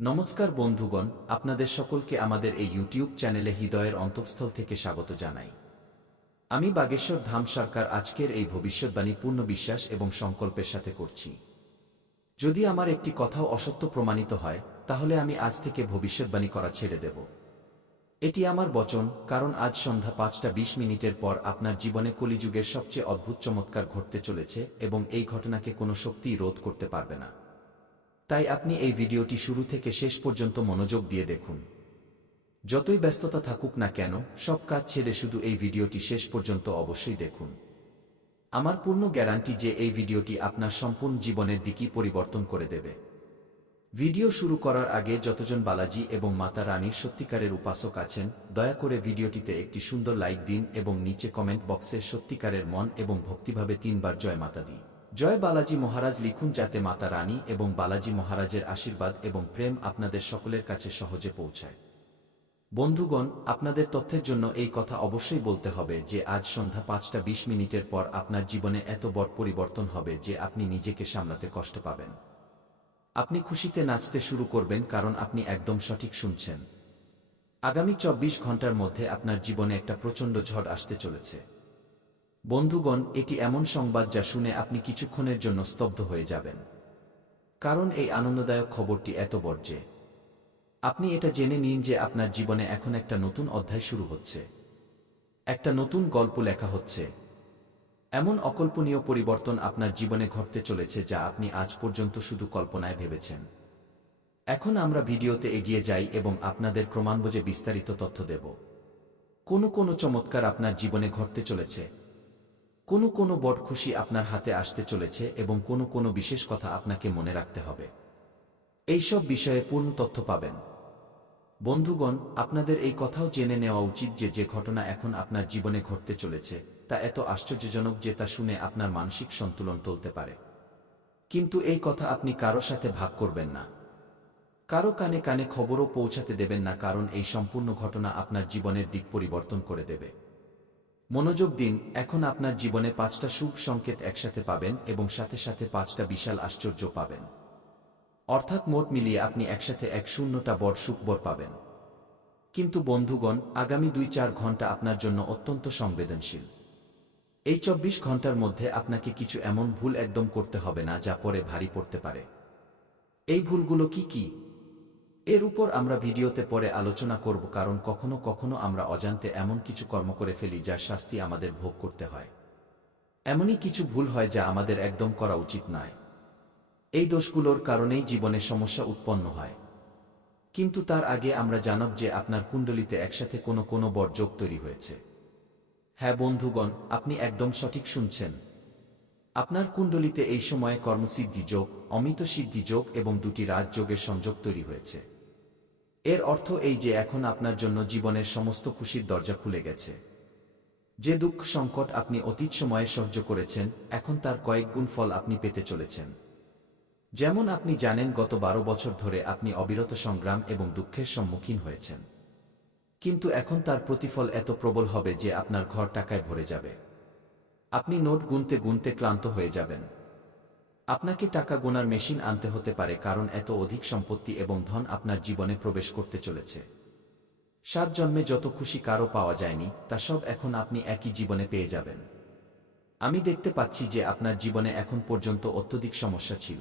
নমস্কার বন্ধুগণ, আপনাদের সকলকে আমাদের এই ইউটিউব চ্যানেলে হৃদয়ের অন্তঃস্থল থেকে স্বাগত জানাই। আমি বাগেশ্বর ধাম সরকার আজকের এই ভবিষ্যৎবাণী পূর্ণ বিশ্বাস এবং সংকল্পের সাথে করছি। যদি আমার একটি কথাও অসত্য প্রমাণিত হয়, তাহলে আমি আজ থেকে ভবিষ্যৎবাণী করা ছেড়ে দেব। এটি আমার বচন, কারণ আজ সন্ধ্যা পাঁচটা বিশ মিনিটের পর আপনার জীবনে কলিযুগের সবচেয়ে অদ্ভুত চমৎকার ঘটতে চলেছে এবং এই ঘটনাকে কোনো শক্তিই রোধ করতে পারবে না। তাই আপনি এই ভিডিওটি শুরু থেকে শেষ পর্যন্ত মনোযোগ দিয়ে দেখুন। যতই ব্যস্ততা থাকুক না কেন, সব কাজ ছেড়ে শুধু এই ভিডিওটি শেষ পর্যন্ত অবশ্যই দেখুন। আমার পূর্ণ গ্যারান্টি যে এই ভিডিওটি আপনার সম্পূর্ণ জীবনের দিকই পরিবর্তন করে দেবে। ভিডিও শুরু করার আগে যতজন বালাজি এবং মাতা রানীর সত্যিকারের উপাসক আছেন, দয়া করে ভিডিওটিতে একটি সুন্দর লাইক দিন এবং নিচে কমেন্ট বক্সে সত্যিকারের মন এবং ভক্তিভাবে তিনবার জয় মাতা দিই জয় বালাজি মহারাজ লিখুন যাতে মাতা রানী এবং বালাজি মহারাজের আশীর্বাদ এবং প্রেম আপনাদের সকলের কাছে সহজে পৌঁছায়। বন্ধুগণ, আপনাদের তথ্যের জন্য এই কথা অবশ্যই বলতে হবে যে আজ সন্ধ্যা পাঁচটা বিশ মিনিটের পর আপনার জীবনে এত বড় পরিবর্তন হবে যে আপনি নিজেকে সামলাতে কষ্ট পাবেন। আপনি খুশিতে নাচতে শুরু করবেন কারণ আপনি একদম সঠিক শুনছেন। আগামী চব্বিশ ঘণ্টার মধ্যে আপনার জীবনে একটা প্রচণ্ড ঝড় আসতে চলেছে। বন্ধুগণ, এটি এমন সংবাদ যা শুনে আপনি কিছুক্ষণের জন্য স্তব্ধ হয়ে যাবেন। কারণ এই আনন্দদায়ক খবরটি এত বড় যে আপনি এটা জেনে নিন যে আপনার জীবনে এখন একটা নতুন অধ্যায় শুরু হচ্ছে। একটা নতুন গল্প লেখা হচ্ছে। এমন অকল্পনীয় পরিবর্তন আপনার জীবনে ঘটতে চলেছে যা আপনি আজ পর্যন্ত শুধু কল্পনায় ভেবেছেন। এখন আমরা ভিডিওতে এগিয়ে যাই এবং আপনাদের ক্রমান্বজে বিস্তারিত তথ্য দেব। কোনো কোনো চমৎকার আপনার জীবনে ঘটতে চলেছে। কোনো কোনো বড় খুশি আপনার হাতে আসতে চলেছে এবং কোনো কোনো বিশেষ কথা আপনাকে মনে রাখতে হবে। এইসব বিষয়ে পূর্ণ তথ্য পাবেন। বন্ধুগণ, আপনাদের এই কথাও জেনে নেওয়া উচিত যে যে ঘটনা এখন আপনার জীবনে ঘটতে চলেছে, তা এত আশ্চর্যজনক যে তা শুনে আপনার মানসিক সন্তুলন তুলতে পারে। কিন্তু এই কথা আপনি কারও সাথে ভাগ করবেন না। কারও কানে কানে খবরও পৌঁছাতে দেবেন না কারণ এই সম্পূর্ণ ঘটনা আপনার জীবনের দিক পরিবর্তন করে দেবে। মনোযোগ দিন, এখন আপনার জীবনে পাঁচটা শুভ সংকেত একসাথে পাবেন এবং সাথে সাথে পাঁচটা বিশাল আশ্চর্য পাবেন। অর্থাৎ মোট মিলিয়ে আপনি একসাথে এক শূন্যটা বড় সুখবর পাবেন। কিন্তু বন্ধুগণ, আগামী দুই চার ঘণ্টা আপনার জন্য অত্যন্ত সংবেদনশীল। এই চব্বিশ ঘণ্টার মধ্যে আপনাকে কিছু এমন ভুল একদম করতে হবে না যা পরে ভারী পড়তে পারে। এই ভুলগুলো কি কি? এর উপর আমরা ভিডিওতে পরে আলোচনা করব কারণ কখনো কখনো আমরা অজান্তে এমন কিছু কর্ম করে ফেলি যার শাস্তি আমাদের ভোগ করতে হয়। এমনই কিছু ভুল হয় যা আমাদের একদম করা উচিত নয়। এই দোষগুলোর কারণেই জীবনে সমস্যা উৎপন্ন হয়। কিন্তু তার আগে আমরা জানব যে আপনার কুণ্ডলিতে একসাথে কোনো কোনো বড় যোগ তৈরি হয়েছে। হ্যাঁ বন্ধুগণ, আপনি একদম সঠিক শুনছেন। আপনার কুণ্ডলিতে এই সময়ে কর্মসিদ্ধি যোগ অমিত সিদ্ধি যোগ এবং দুটি রাজযোগের সংযোগ তৈরি হয়েছে। এর অর্থ এই যে এখন আপনার জন্য জীবনের সমস্ত খুশির দরজা খুলে গেছে। যে দুঃখ সংকট আপনি অতীত সময়ে সহ্য করেছেন, এখন তার কয়েক গুণ ফল আপনি পেতে চলেছেন। যেমন আপনি জানেন গত বারো বছর ধরে আপনি অবিরত সংগ্রাম এবং দুঃখের সম্মুখীন হয়েছেন। কিন্তু এখন তার প্রতিফল এত প্রবল হবে যে আপনার ঘর টাকায় ভরে যাবে। আপনি নোট গুনতে গুনতে ক্লান্ত হয়ে যাবেন। আপনাকে টাকা গোনার মেশিন আনতে হতে পারে কারণ এত অধিক সম্পত্তি এবং ধন আপনার জীবনে প্রবেশ করতে চলেছে। সাত জন্মে যত খুশি কারও পাওয়া যায়নি, তা সব এখন আপনি একই জীবনে পেয়ে যাবেন। আমি দেখতে পাচ্ছি যে আপনার জীবনে এখন পর্যন্ত অত্যধিক সমস্যা ছিল।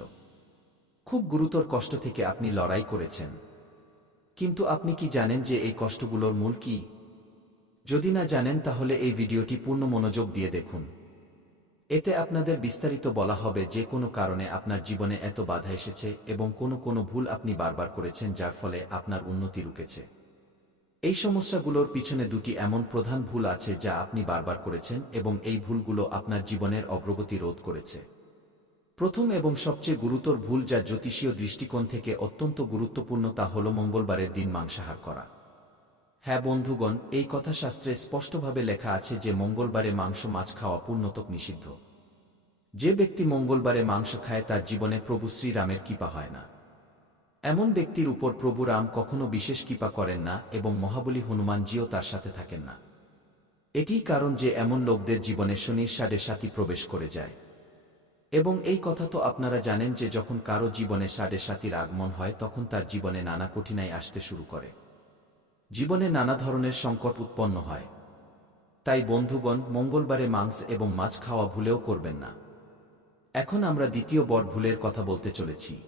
খুব গুরুতর কষ্ট থেকে আপনি লড়াই করেছেন। কিন্তু আপনি কি জানেন যে এই কষ্টগুলোর মূল কি? যদি না জানেন তাহলে এই ভিডিওটি পূর্ণ মনোযোগ দিয়ে দেখুন। এতে আপনাদের বিস্তারিত বলা হবে যে কোনো কারণে আপনার জীবনে এত বাধা এসেছে এবং কোনো কোনো ভুল আপনি বারবার করেছেন যার ফলে আপনার উন্নতি রুকেছে এই সমস্যাগুলোর পিছনে দুটি এমন প্রধান ভুল আছে যা আপনি বারবার করেছেন এবং এই ভুলগুলো আপনার জীবনের অগ্রগতি রোধ করেছে। প্রথম এবং সবচেয়ে গুরুতর ভুল যা জ্যোতিষীয় দৃষ্টিকোণ থেকে অত্যন্ত গুরুত্বপূর্ণ তা হল মঙ্গলবারের দিন মাংসাহার করা। হ্যাঁ বন্ধুগণ, এই কথা শাস্ত্রে স্পষ্টভাবে লেখা আছে যে মঙ্গলবারে মাংস মাছ খাওয়া পূর্ণতক নিষিদ্ধ। যে ব্যক্তি মঙ্গলবারে মাংস খায় তার জীবনে প্রভু শ্রীরামের কৃপা হয় না। এমন ব্যক্তির উপর প্রভু রাম কখনো বিশেষ কৃপা করেন না এবং মহাবলী হনুমানজিও তার সাথে থাকেন না। এটিই কারণ যে এমন লোকদের জীবনে শনির সাড়ে সাথী প্রবেশ করে যায়। এবং এই কথা তো আপনারা জানেন যে যখন কারও জীবনে সাড়ে সাতির আগমন হয় তখন তার জীবনে নানা কঠিনাই আসতে শুরু করে। জীবনে নানা ধরনের সংকট উৎপন্ন হয়। তাই বন্ধুগণ, মঙ্গলবারে মাংস এবং মাছ খাওয়া ভুলেও করবেন না। এখন আমরা দ্বিতীয় বড় ভুলের কথা বলতে চলেছি।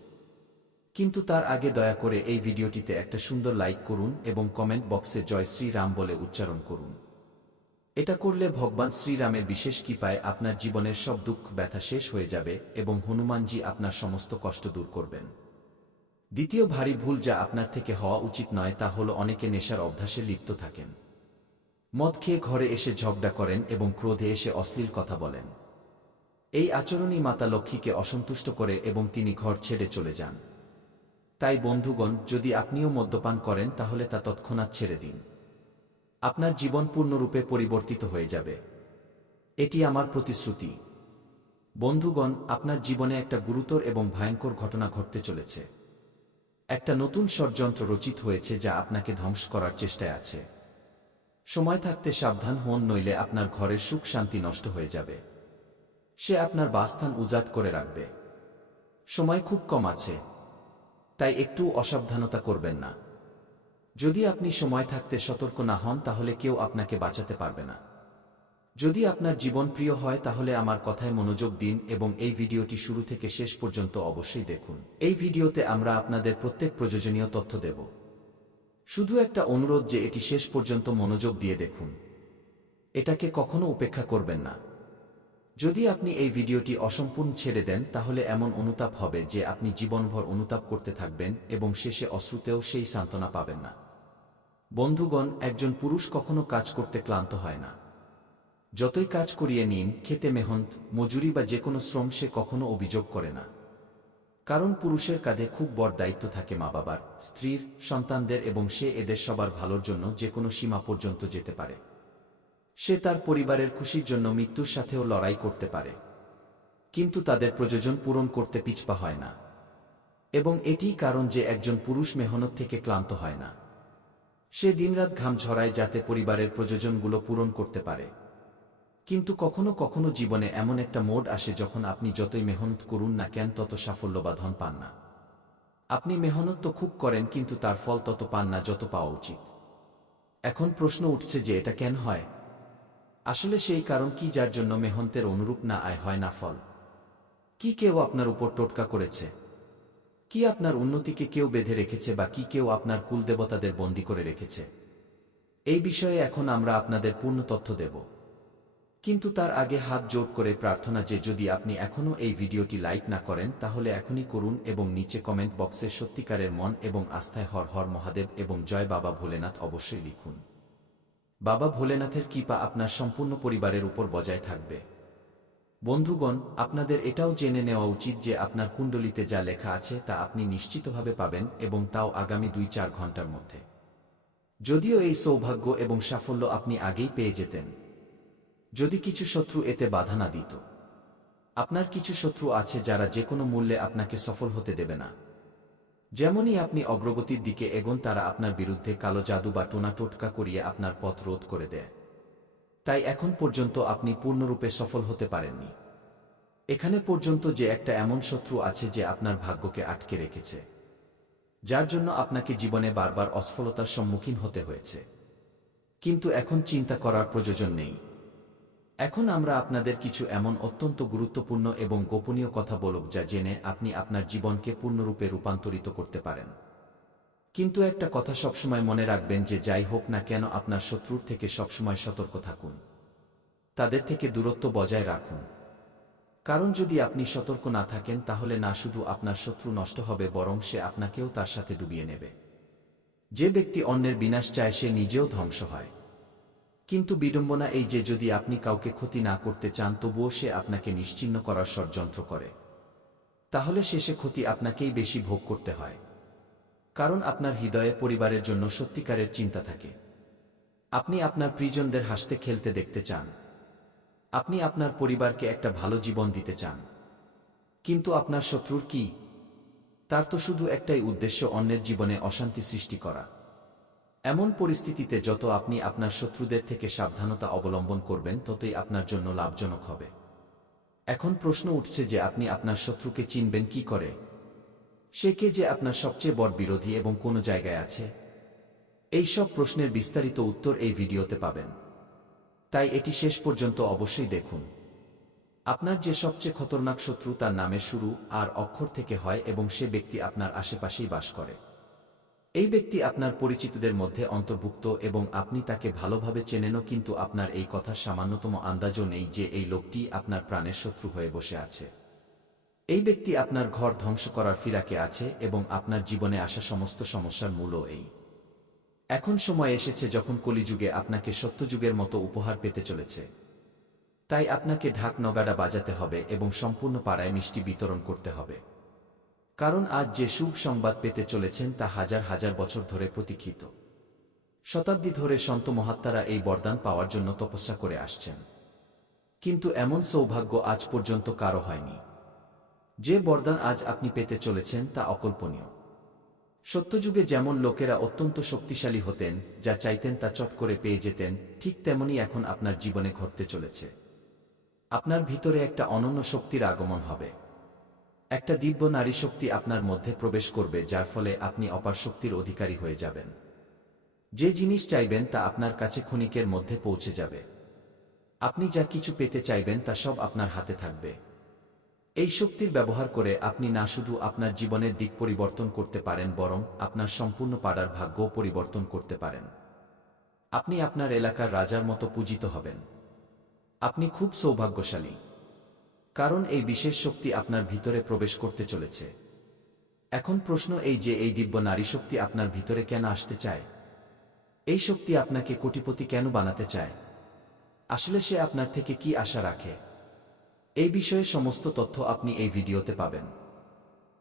কিন্তু তার আগে দয়া করে এই ভিডিওটিতে একটা সুন্দর লাইক করুন এবং কমেন্ট বক্সে জয় শ্রীরাম বলে উচ্চারণ করুন। এটা করলে ভগবান শ্রীরামের বিশেষ কৃপায় আপনার জীবনের সব দুঃখ ব্যথা শেষ হয়ে যাবে এবং হনুমানজি আপনার সমস্ত কষ্ট দূর করবেন। দ্বিতীয় ভারী ভুল যা আপনার থেকে হওয়া উচিত নয় তা হল অনেকে নেশার অভ্যাসে লিপ্ত থাকেন। মদ খেয়ে ঘরে এসে ঝগড়া করেন এবং ক্রোধে এসে অশ্লীল কথা বলেন। এই আচরণই মাতা লক্ষ্মীকে অসন্তুষ্ট করে এবং তিনি ঘর ছেড়ে চলে যান। তাই, বন্ধুগণ, যদি আপনিও মদ্যপান করেন, তাহলে তা তৎক্ষণাৎ ছেড়ে দিন। আপনার জীবন পূর্ণরূপে পরিবর্তিত হয়ে যাবে। এটি আমার প্রতিশ্রুতি। বন্ধুগণ, আপনার জীবনে একটা গুরুতর এবং ভয়ঙ্কর ঘটনা ঘটতে চলেছে। একটা নতুন ষড়যন্ত্র রচিত হয়েছে যা আপনাকে ধ্বংস করার চেষ্টায় আছে। সময় থাকতে সাবধান হন, নইলে আপনার ঘরের সুখ শান্তি নষ্ট হয়ে যাবে। সে আপনার বাসস্থান উজাট করে রাখবে। সময় খুব কম আছে। তাই একটু অসাবধানতা করবেন না। যদি আপনি সময় থাকতে সতর্ক না হন, তাহলে কেউ আপনাকে বাঁচাতে পারবে না। যদি আপনার জীবন প্রিয় হয় তাহলে আমার কথায় মনোযোগ দিন এবং এই ভিডিওটি শুরু থেকে শেষ পর্যন্ত অবশ্যই দেখুন। এই ভিডিওতে আমরা আপনাদের প্রত্যেক প্রয়োজনীয় তথ্য দেব। শুধু একটা অনুরোধ যে এটি শেষ পর্যন্ত মনোযোগ দিয়ে দেখুন। এটাকে কখনো উপেক্ষা করবেন না। যদি আপনি এই ভিডিওটি অসম্পূর্ণ ছেড়ে দেন, তাহলে এমন অনুতাপ হবে যে আপনি জীবনভর অনুতাপ করতে থাকবেন এবং শেষে অশ্রুতেও সেই সান্ত্বনা পাবেন না। বন্ধুগণ, একজন পুরুষ কখনো কাজ করতে ক্লান্ত হয় না। যতই কাজ করিয়ে নিন, খেতে মেহনত, মজুরি বা যে কোনো শ্রম সে কখনো অভিযোগ করে না। কারণ পুরুষের কাঁধে খুব বড় দায়িত্ব থাকে মা বাবার স্ত্রীর, সন্তানদের এবং সে এদের সবার ভালোর জন্য যে কোনো সীমা পর্যন্ত যেতে পারে। সে তার পরিবারের খুশির জন্য মৃত্যুর সাথেও লড়াই করতে পারে। কিন্তু তাদের প্রয়োজন পূরণ করতে পিছপা হয় না। এবং এটিই কারণ যে একজন পুরুষ মেহনত থেকে ক্লান্ত হয় না। সে দিনরাত ঘাম ঝরায় যাতে পরিবারের প্রয়োজনগুলো পূরণ করতে পারে। কিন্তু কখনো কখনো জীবনে এমন একটা মোড আসে যখন আপনি যতই মেহনত করুন না কেন তত সাফল্য বা ধন পান না। আপনি মেহনত তো খুব করেন কিন্তু তার ফল তত পান না যত পাওয়া উচিত। এখন প্রশ্ন উঠছে যে এটা কেন হয়? আসলে সেই কারণ কি যার জন্য মেহন্তের অনুরূপ না আয় হয় না ফল? কি কেউ আপনার উপর টোটকা করেছে? কি আপনার উন্নতিকে কেউ বেঁধে রেখেছে বা কি কেউ আপনার কুলদেবতাদের বন্দী করে রেখেছে? এই বিষয়ে এখন আমরা আপনাদের পূর্ণ তথ্য দেব। কিন্তু তার আগে হাত জোট করে প্রার্থনা যে যদি আপনি এখনও এই ভিডিওটি লাইক না করেন, তাহলে এখনই করুন এবং নিচে কমেন্ট বক্সে সত্যিকারের মন এবং আস্থায় হর হর মহাদেব এবং জয় বাবা ভোলেনাথ অবশ্যই লিখুন। বাবা ভোলেনাথের কৃপা আপনার সম্পূর্ণ পরিবারের উপর বজায় থাকবে। বন্ধুগণ, আপনাদের এটাও জেনে নেওয়া উচিত যে আপনার কুণ্ডলিতে যা লেখা আছে তা আপনি নিশ্চিতভাবে পাবেন এবং তাও আগামী দুই চার ঘণ্টার মধ্যে। যদিও এই সৌভাগ্য এবং সাফল্য আপনি আগেই পেয়ে যেতেন। যদি কিছু শত্রু এতে বাধা না দিত। আপনার কিছু শত্রু আছে যারা যে কোনো মূল্যে আপনাকে সফল হতে দেবে না। যেমনই আপনি অগ্রগতির দিকে এগোন, তারা আপনার বিরুদ্ধে কালো জাদু বা টোনা টোটকা করিয়ে আপনার পথ রোধ করে দেয়। তাই এখন পর্যন্ত আপনি পূর্ণরূপে সফল হতে পারেননি। এখানে পর্যন্ত যে একটা এমন শত্রু আছে যে আপনার ভাগ্যকে আটকে রেখেছে। যার জন্য আপনাকে জীবনে বারবার অসফলতার সম্মুখীন হতে হয়েছে। কিন্তু এখন চিন্তা করার প্রয়োজন নেই। এখন আমরা আপনাদের কিছু এমন অত্যন্ত গুরুত্বপূর্ণ এবং গোপনীয় কথা বলব যা জেনে আপনি আপনার জীবনকে পূর্ণরূপে রূপান্তরিত করতে পারেন। কিন্তু একটা কথা সবসময় মনে রাখবেন যে যাই হোক না কেন আপনার শত্রুর থেকে সবসময় সতর্ক থাকুন। তাদের থেকে দূরত্ব বজায় রাখুন। কারণ যদি আপনি সতর্ক না থাকেন, তাহলে না শুধু আপনার শত্রু নষ্ট হবে, বরং সে আপনাকেও তার সাথে ডুবিয়ে নেবে। যে ব্যক্তি অন্যের বিনাশ চায়, সে নিজেও ধ্বংস হয়। কিন্তু বিডম্বনা এই যে যদি আপনি কাউকে ক্ষতি না করতে চান, তবুও সে আপনাকে নিশ্চিন্ন করার ষড়যন্ত্র করে। তাহলে শেষে ক্ষতি আপনাকেই বেশি ভোগ করতে হয়। কারণ আপনার হৃদয়ে পরিবারের জন্য সত্যিকারের চিন্তা থাকে। আপনি আপনার প্রিজনদের হাসতে খেলতে দেখতে চান। আপনি আপনার পরিবারকে একটা ভালো জীবন দিতে চান। কিন্তু আপনার শত্রুর কি? তার তো শুধু একটাই উদ্দেশ্য, অন্যের জীবনে অশান্তি সৃষ্টি করা। এমন পরিস্থিতিতে যত আপনি আপনার শত্রুদের থেকে সাবধানতা অবলম্বন করবেন, ততই আপনার জন্য লাভজনক হবে। এখন প্রশ্ন উঠছে যে আপনি আপনার শত্রুকে চিনবেন কি করে? সে কে যে আপনার সবচেয়ে বড় বিরোধী এবং কোন জায়গায় আছে? এই সব প্রশ্নের বিস্তারিত উত্তর এই ভিডিওতে পাবেন। তাই এটি শেষ পর্যন্ত অবশ্যই দেখুন। আপনার যে সবচেয়ে খতরনাক শত্রু তার নামে শুরু আর অক্ষর থেকে হয় এবং সে ব্যক্তি আপনার আশেপাশেই বাস করে। এই ব্যক্তি আপনার পরিচিতদের মধ্যে অন্তর্ভুক্ত এবং আপনি তাকে ভালোভাবে চেনেনও, কিন্তু আপনার এই কথার সামান্যতম আন্দাজও নেই যে এই লোকটি আপনার প্রাণের শত্রু হয়ে বসে আছে। এই ব্যক্তি আপনার ঘর ধ্বংস করার ফিরাকে আছে এবং আপনার জীবনে আসা সমস্ত সমস্যার মূলও এই। এখন সময় এসেছে যখন কলিযুগে আপনাকে সত্যযুগের মতো উপহার পেতে চলেছে। তাই আপনাকে ঢাক নগাড়া বাজাতে হবে এবং সম্পূর্ণ পাড়ায় মিষ্টি বিতরণ করতে হবে। কারণ আজ যে শুভ সংবাদ পেতে চলেছেন তা হাজার হাজার বছর ধরে প্রতীক্ষিত। শতাব্দী ধরে সন্ত মহাত্মারা এই বরদান পাওয়ার জন্য তপস্যা করে আসছেন। কিন্তু এমন সৌভাগ্য আজ পর্যন্ত কারও হয়নি। যে বরদান আজ আপনি পেতে চলেছেন তা অকল্পনীয়। সত্যযুগে যেমন লোকেরা অত্যন্ত শক্তিশালী হতেন, যা চাইতেন তা চট করে পেয়ে যেতেন, ঠিক তেমনি এখন আপনার জীবনে ঘটতে চলেছে। আপনার ভিতরে একটা অনন্য শক্তির আগমন হবে। একটা দিব্য নারী শক্তি আপনার মধ্যে প্রবেশ করবে যার ফলে আপনি অপার শক্তির অধিকারী হয়ে যাবেন। যে জিনিস চাইবেন তা আপনার কাছে ক্ষণিকের মধ্যে পৌঁছে যাবে। আপনি যা কিছু পেতে চাইবেন তা সব আপনার হাতে থাকবে। এই শক্তির ব্যবহার করে আপনি না শুধু আপনার জীবনের দিক পরিবর্তন করতে পারেন, বরং আপনার সম্পূর্ণ পাড়ার ভাগ্য পরিবর্তন করতে পারেন। আপনি আপনার এলাকার রাজার মতো পূজিত হবেন। আপনি খুব সৌভাগ্যশালী। কারণ এই বিশেষ শক্তি আপনার ভিতরে প্রবেশ করতে চলেছে। এখন প্রশ্ন এই যে এই দিব্য নারী শক্তি আপনার ভিতরে কেন আসতে চায়? এই শক্তি আপনাকে কোটিপতি কেন বানাতে চায়? আসলে সে আপনার থেকে কি আশা রাখে? এই বিষয়ে সমস্ত তথ্য আপনি এই ভিডিওতে পাবেন।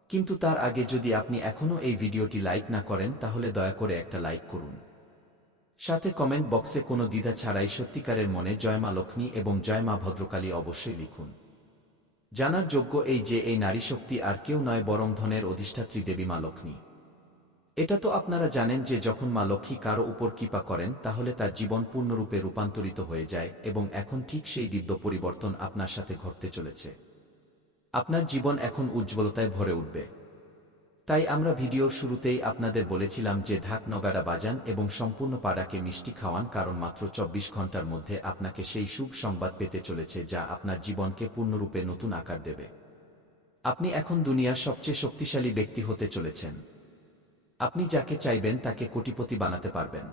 কিন্তু তার আগে যদি আপনি এখনও এই ভিডিওটি লাইক না করেন, তাহলে দয়া করে একটা লাইক করুন। সাথে কমেন্ট বক্সে কোনো দ্বিধা ছাড়াই সত্যিকারের মনে জয় মা লক্ষ্মী এবং জয় মা ভদ্রকালী অবশ্যই লিখুন। জানার যোগ্য এই যে এই নারী শক্তি আর কেউ নয় বরং ধনের অধিষ্ঠাত্রী দেবী মা লক্ষ্মী। এটা তো আপনারা জানেন যে যখন মা লক্ষ্মী কারও উপর কৃপা করেন, তাহলে তার জীবন পূর্ণরূপে রূপান্তরিত হয়ে যায় এবং এখন ঠিক সেই দিব্য পরিবর্তন আপনার সাথে ঘটতে চলেছে। আপনার জীবন এখন উজ্জ্বলতায় ভরে উঠবে। তাই আমরা ভিডিওর শুরুতেই আপনাদের বলেছিলাম যে ঢাক নগাড়া বাজান এবং সম্পূর্ণ পাড়াকে মিষ্টি খাওয়ান কারণ মাত্র চব্বিশ ঘণ্টার মধ্যে আপনাকে সেই শুভ সংবাদ পেতে চলেছে যা আপনার জীবনকে পূর্ণরূপে নতুন আকার দেবে। আপনি এখন দুনিয়ার সবচেয়ে শক্তিশালী ব্যক্তি হতে চলেছেন। আপনি যাকে চাইবেন তাকে কোটিপতি বানাতে পারবেন।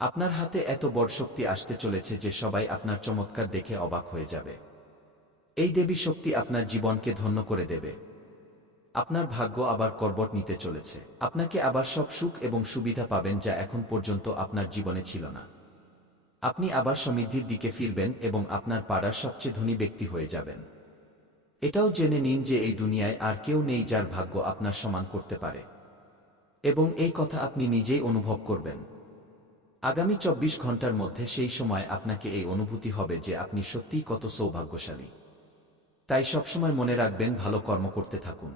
আপনার হাতে এত বড় শক্তি আসতে চলেছে যে সবাই আপনার চমৎকার দেখে অবাক হয়ে যাবে। এই দেবী শক্তি আপনার জীবনকে ধন্য করে দেবে। আপনার ভাগ্য আবার করবট নিতে চলেছে। আপনাকে আবার সব সুখ এবং সুবিধা পাবেন যা এখন পর্যন্ত আপনার জীবনে ছিল না। আপনি আবার সমৃদ্ধির দিকে ফিরবেন এবং আপনার পাড়ার সবচেয়ে ধনী ব্যক্তি হয়ে যাবেন। এটাও জেনে নিন যে এই দুনিয়ায় আর কেউ নেই যার ভাগ্য আপনার সমান করতে পারে। এবং এই কথা আপনি নিজেই অনুভব করবেন। আগামী চব্বিশ ঘণ্টার মধ্যে সেই সময় আপনাকে এই অনুভূতি হবে যে আপনি সত্যিই কত সৌভাগ্যশালী। তাই সবসময় মনে রাখবেন, ভালো কর্ম করতে থাকুন।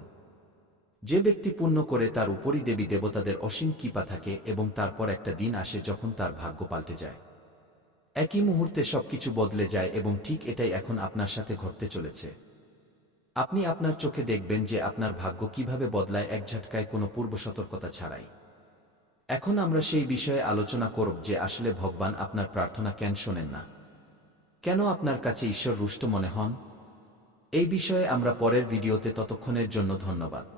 যে ব্যক্তি পূর্ণ করে তার উপরই দেবী দেবতাদের অসীম কৃপা থাকে এবং তারপর একটা দিন আসে যখন তার ভাগ্য পাল্টে যায়। একই মুহূর্তে সবকিছু বদলে যায় এবং ঠিক এটাই এখন আপনার সাথে ঘটতে চলেছে। আপনি আপনার চোখে দেখবেন যে আপনার ভাগ্য কীভাবে বদলায় এক ঝটকায় কোনো পূর্ব সতর্কতা ছাড়াই। এখন আমরা সেই বিষয়ে আলোচনা করব যে আসলে ভগবান আপনার প্রার্থনা কেন শোনেন না? কেন আপনার কাছে ঈশ্বর রুষ্ট মনে হন? এই বিষয়ে আমরা পরের ভিডিওতে ততক্ষণের জন্য ধন্যবাদ।